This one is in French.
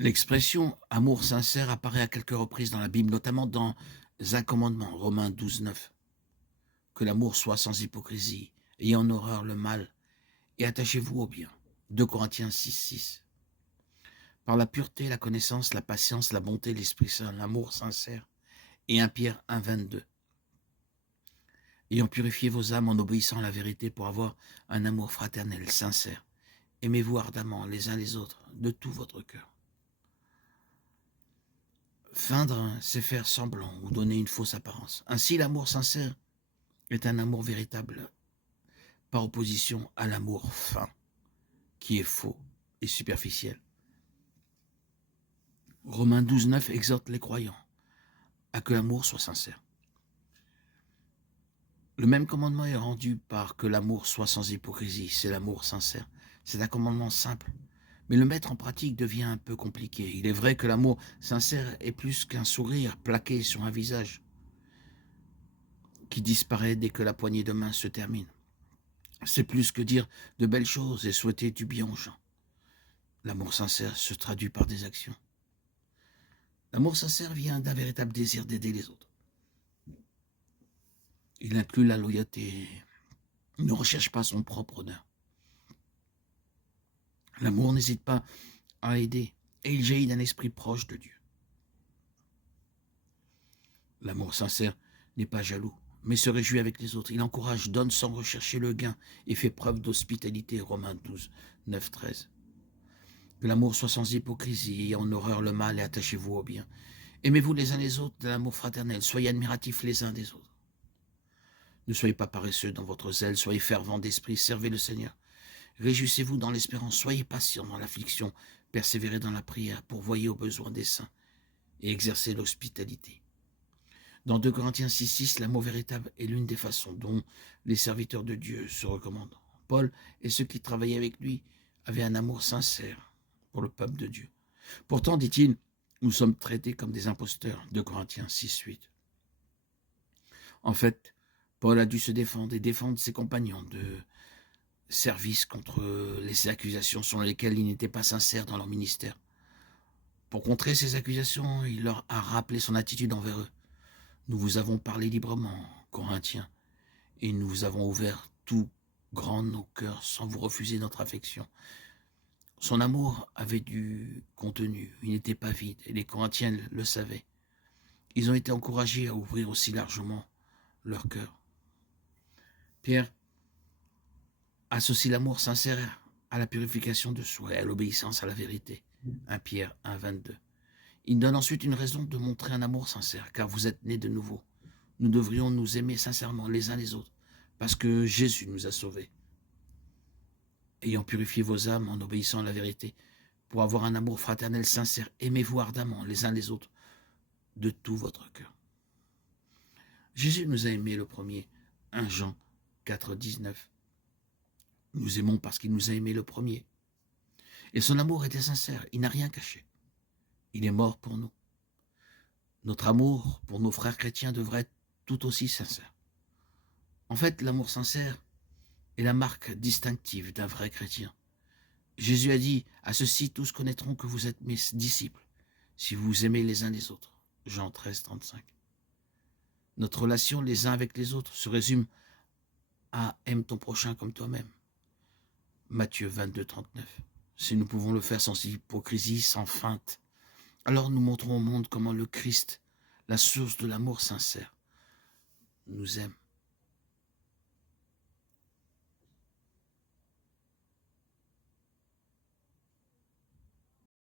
L'expression amour sincère apparaît à quelques reprises dans la Bible, notamment dans un commandement, Romains 12, 9. Que l'amour soit sans hypocrisie, ayant en horreur le mal, et attachez-vous au bien. 2 Corinthiens 6. Par la pureté, la connaissance, la patience, la bonté, l'Esprit Saint, l'amour sincère. Et 1 Pierre 1, 22. Ayant purifié vos âmes en obéissant à la vérité pour avoir un amour fraternel, sincère. Aimez-vous ardemment les uns les autres, de tout votre cœur. Feindre, c'est faire semblant ou donner une fausse apparence. Ainsi, l'amour sincère est un amour véritable, par opposition à l'amour feint, qui est faux et superficiel. Romains 12, 9 exhorte les croyants à que l'amour soit sincère. Le même commandement est rendu par que l'amour soit sans hypocrisie, c'est l'amour sincère. C'est un commandement simple, mais le mettre en pratique devient un peu compliqué. Il est vrai que l'amour sincère est plus qu'un sourire plaqué sur un visage qui disparaît dès que la poignée de main se termine. C'est plus que dire de belles choses et souhaiter du bien aux gens. L'amour sincère se traduit par des actions. L'amour sincère vient d'un véritable désir d'aider les autres. Il inclut la loyauté. Il ne recherche pas son propre honneur. L'amour n'hésite pas à aider et il jaillit d'un esprit proche de Dieu. L'amour sincère n'est pas jaloux, mais se réjouit avec les autres. Il encourage, donne sans rechercher le gain et fait preuve d'hospitalité. Romains 12, 9, 13. Que l'amour soit sans hypocrisie, ayant en horreur le mal et attachez-vous au bien. Aimez-vous les uns les autres de l'amour fraternel, soyez admiratifs les uns des autres. Ne soyez pas paresseux dans votre zèle, soyez fervents d'esprit, servez le Seigneur. Réjouissez-vous dans l'espérance, soyez patients dans l'affliction, persévérez dans la prière, pourvoyez aux besoins des saints et exercez l'hospitalité. Dans 2 Corinthiens 6, l'amour véritable est l'une des façons dont les serviteurs de Dieu se recommandent. Paul et ceux qui travaillaient avec lui avaient un amour sincère pour le peuple de Dieu. Pourtant, dit-il, nous sommes traités comme des imposteurs. 2 Corinthiens 6, 8. En fait, Paul a dû se défendre et défendre ses compagnons de service contre les accusations selon lesquelles ils n'étaient pas sincères dans leur ministère. Pour contrer ces accusations, il leur a rappelé son attitude envers eux. Nous vous avons parlé librement, Corinthiens, et nous vous avons ouvert tout grand nos cœurs sans vous refuser notre affection. Son amour avait du contenu, il n'était pas vide, et les Corinthiens le savaient. Ils ont été encouragés à ouvrir aussi largement leur cœur. Pierre associe l'amour sincère à la purification de soi et à l'obéissance à la vérité. 1 Pierre 1, 22. Il donne ensuite une raison de montrer un amour sincère, car vous êtes nés de nouveau. Nous devrions nous aimer sincèrement les uns les autres, parce que Jésus nous a sauvés. Ayant purifié vos âmes en obéissant à la vérité, pour avoir un amour fraternel sincère, aimez-vous ardemment les uns les autres, de tout votre cœur. Jésus nous a aimés le premier, 1 Jean 4, 19. Nous aimons parce qu'il nous a aimés le premier. Et son amour était sincère, il n'a rien caché. Il est mort pour nous. Notre amour pour nos frères chrétiens devrait être tout aussi sincère. En fait, l'amour sincère est la marque distinctive d'un vrai chrétien. Jésus a dit, à ceux-ci tous connaîtront que vous êtes mes disciples, si vous vous aimez les uns les autres. Jean 13, 35. Notre relation les uns avec les autres se résume à aime ton prochain comme toi-même. Matthieu 22, 39. Si nous pouvons le faire sans hypocrisie, sans feinte, alors nous montrons au monde comment le Christ, la source de l'amour sincère, nous aime.